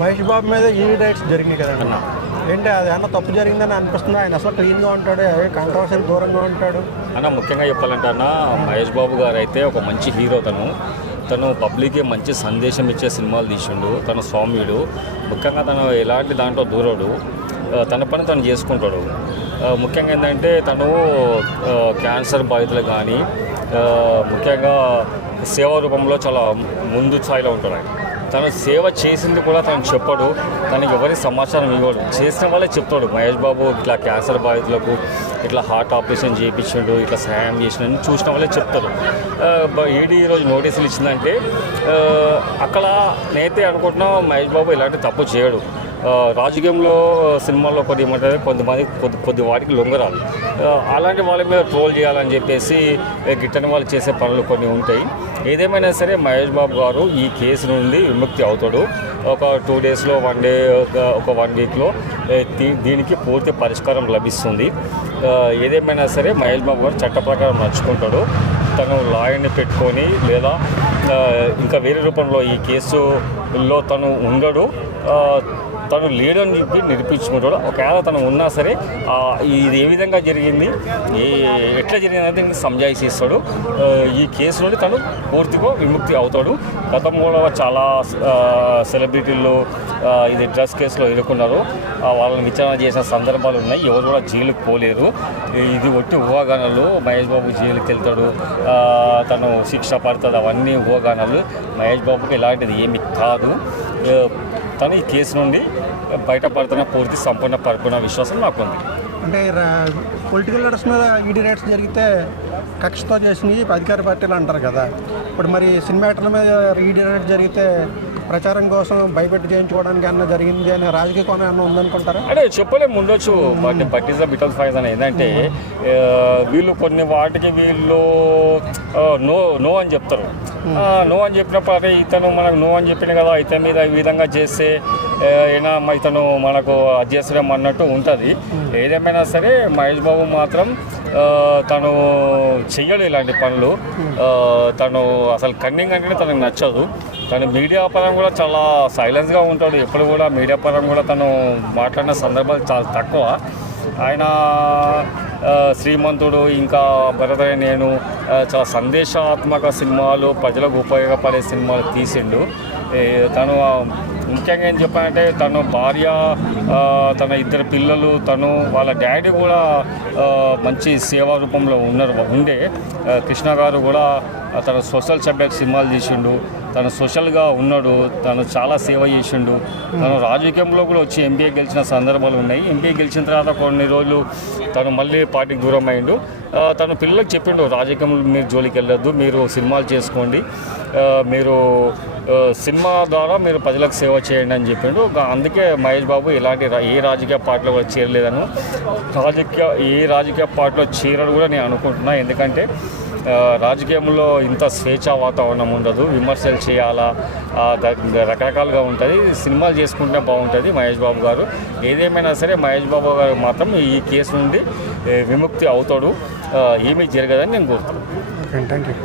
మహేష్ బాబు మీద ED rights జరిగినాయి కదండి, ఏంటి అది అన్న తప్పు జరిగిందని అనిపిస్తుంది? ఆయన అసలు క్లీన్గా ఉంటాడు, కంట్రవర్సీకి దూరంగా ఉంటాడు అన్న. ముఖ్యంగా చెప్పాలంటే అన్న, మహేష్ బాబు గారు అయితే ఒక మంచి హీరో. తను పబ్లిక్కి మంచి సందేశం ఇచ్చే సినిమాలు తీసిండు. తను సౌమ్యుడు. ముఖ్యంగా తను ఎలాంటి దాంట్లో దూరడు, తన పని తను చేసుకుంటాడు. ముఖ్యంగా ఏంటంటే తను క్యాన్సర్ బాధితులు కానీ ముఖ్యంగా సేవా రూపంలో చాలా ముందు స్థాయిలో ఉంటాడు. తను సేవ చేసింది కూడా తను చెప్పడు, తనకి ఎవరికి సమాచారం ఇవ్వడు, చేసిన వాళ్ళే చెప్తాడు. మహేష్ బాబు ఇట్లా క్యాన్సర్ బాధితులకు ఇట్లా హార్ట్ ఆపరేషన్ చేయించిండు, ఇట్లా సహాయం చేసిన చూసిన వాళ్ళే చెప్తారు. ఈడీ ఈరోజు నోటీసులు ఇచ్చిందంటే అక్కడ నేనైతే అనుకుంటున్నా మహేష్ బాబు ఇలాంటి తప్పు చేయడు. రాజకీయంలో సినిమాల్లో కొన్ని ఏమంటారు, కొంతమంది కొద్ది వాటికి లొంగరాలు, అలాంటి వాళ్ళ మీద ట్రోల్ చేయాలని చెప్పేసి గిట్టని వాళ్ళు చేసే పనులు కొన్ని ఉంటాయి. ఏదేమైనా సరే మహేష్ బాబు గారు ఈ కేసు నుండి విముక్తి అవుతాడు. ఒక 2 డేస్లో 1 డే ఒక 1 వీక్లో దీనికి పూర్తి పరిష్కారం లభిస్తుంది. ఏదేమైనా సరే మహేష్ బాబు గారు చట్ట ప్రకారం నడుచుకుంటాడు. తను లాయర్ని పెట్టుకొని లేదా ఇంకా వేరే రూపంలో ఈ కేసులో తను ఉండడు, తను లేడని చెప్పి నిరూపించుకుంటాడు. ఒకవేళ తను ఉన్నా సరే ఇది ఏ విధంగా జరిగింది, ఎట్లా జరిగింది అనేది సంజాయిషి ఇస్తాడు. ఈ కేసు నుండి తను పూర్తిగా విముక్తి అవుతాడు. గతంలో చాలా సెలబ్రిటీలు ఇది డ్రగ్స్ కేసులో ఎదుర్కొన్నారు, వాళ్ళని విచారణ చేసిన సందర్భాలు ఉన్నాయి. ఎవరు కూడా జైలుకి పోలేరు. ఇది ఒట్టి ఊహాగానాలు. మహేష్ బాబు జైలుకి వెళ్తాడు, తను శిక్ష పడుతుంది, అవన్నీ ఊహాగానాలు. మహేష్ బాబుకి ఇలాంటిది ఏమి కాదు. తను ఈ కేసు నుండి బయటపడుతున్న పూర్తి సంపూర్ణ పరిపూర్ణ విశ్వాసం నాకు ఉంది. అంటే పొలిటికల్ లీడర్స్ మీద ఈడీ రైట్స్ జరిగితే కక్షతో చేసినవి అధికార పార్టీలు అంటారు కదా, ఇప్పుడు మరి సినిమా యాక్టర్ల మీద ఈడీ రైట్స్ జరిగితే ప్రచారం కోసం భయపెట్టి చేయించుకోవడానికి అన్న జరిగింది అనే రాజకీయ కోణం అన్న ఉందనుకుంటారా? అంటే చెప్పలేము, ఉండొచ్చు. But is the bit of phase అని ఏంటంటే వీళ్ళు కొన్ని వాటికి వీళ్ళు నో అని చెప్తారు. నో అని చెప్పినప్పుడు అదే ఇతను మనకు నో అని చెప్పిన కదా, ఇతని మీద ఈ విధంగా చేస్తే అయినా ఇతను మనకు అధ్యక్షుడం అన్నట్టు ఉంటుంది. ఏదేమైనా సరే మహేష్ బాబు మాత్రం తను చెయ్యడు ఇలాంటి పనులు. తను అసలు కన్నింగ్ అంటేనే తనకు నచ్చదు. తను మీడియా పరంగా కూడా చాలా సైలెన్స్గా ఉంటాడు. ఎప్పుడు కూడా మీడియా పరంగా కూడా తను మాట్లాడిన సందర్భాలు చాలా తక్కువ. ఆయన శ్రీమంతుడు, ఇంకా భరతయ్య నేను చాలా సందేశాత్మక సినిమాలు, ప్రజలకు ఉపయోగపడే సినిమాలు తీసిండు. తను ముఖ్యంగా ఏం చెప్పాలంటే తను భార్య, తన 2 పిల్లలు, తను వాళ్ళ డాడీ కూడా మంచి సేవా రూపంలో ఉండే కృష్ణ గారు కూడా తన సోషల్ సబ్జెక్ట్ సినిమాలు తీసిండు. తను సోషల్గా ఉన్నాడు, తను చాలా సేవ చేసిండు. తను రాజకీయంలో కూడా వచ్చి ఎంపీ గెలిచిన సందర్భాలు ఉన్నాయి. ఎంపీ గెలిచిన తర్వాత కొన్ని రోజులు తను మళ్ళీ పార్టీకి దూరం అయ్యిండు. తను పిల్లలకు చెప్పిండు, రాజకీయంలో మీరు జోలికి వెళ్ళొద్దు, మీరు సినిమాలు చేసుకోండి, మీరు సినిమా ద్వారా మీరు ప్రజలకు సేవ చేయండి అని చెప్పిండు. అందుకే మహేష్ బాబు ఇలాంటి ఏ రాజకీయ పార్టీలో కూడా చేరలేదను, ఏ రాజకీయ పార్టీలో చేరడు కూడా నేను అనుకుంటున్నా. ఎందుకంటే రాజకీయంలో ఇంత స్వేచ్ఛా వాతావరణం ఉండదు, విమర్శలు చేయాలా, రకరకాలుగా ఉంటుంది. సినిమాలు చేసుకుంటే బాగుంటుంది మహేష్ బాబు గారు. ఏదేమైనా సరే మహేష్ బాబు గారు మాత్రం ఈ కేసు నుండి విముక్తి అవుతాడు, ఏమీ జరగదని నేను కోరుతాను. Thank you.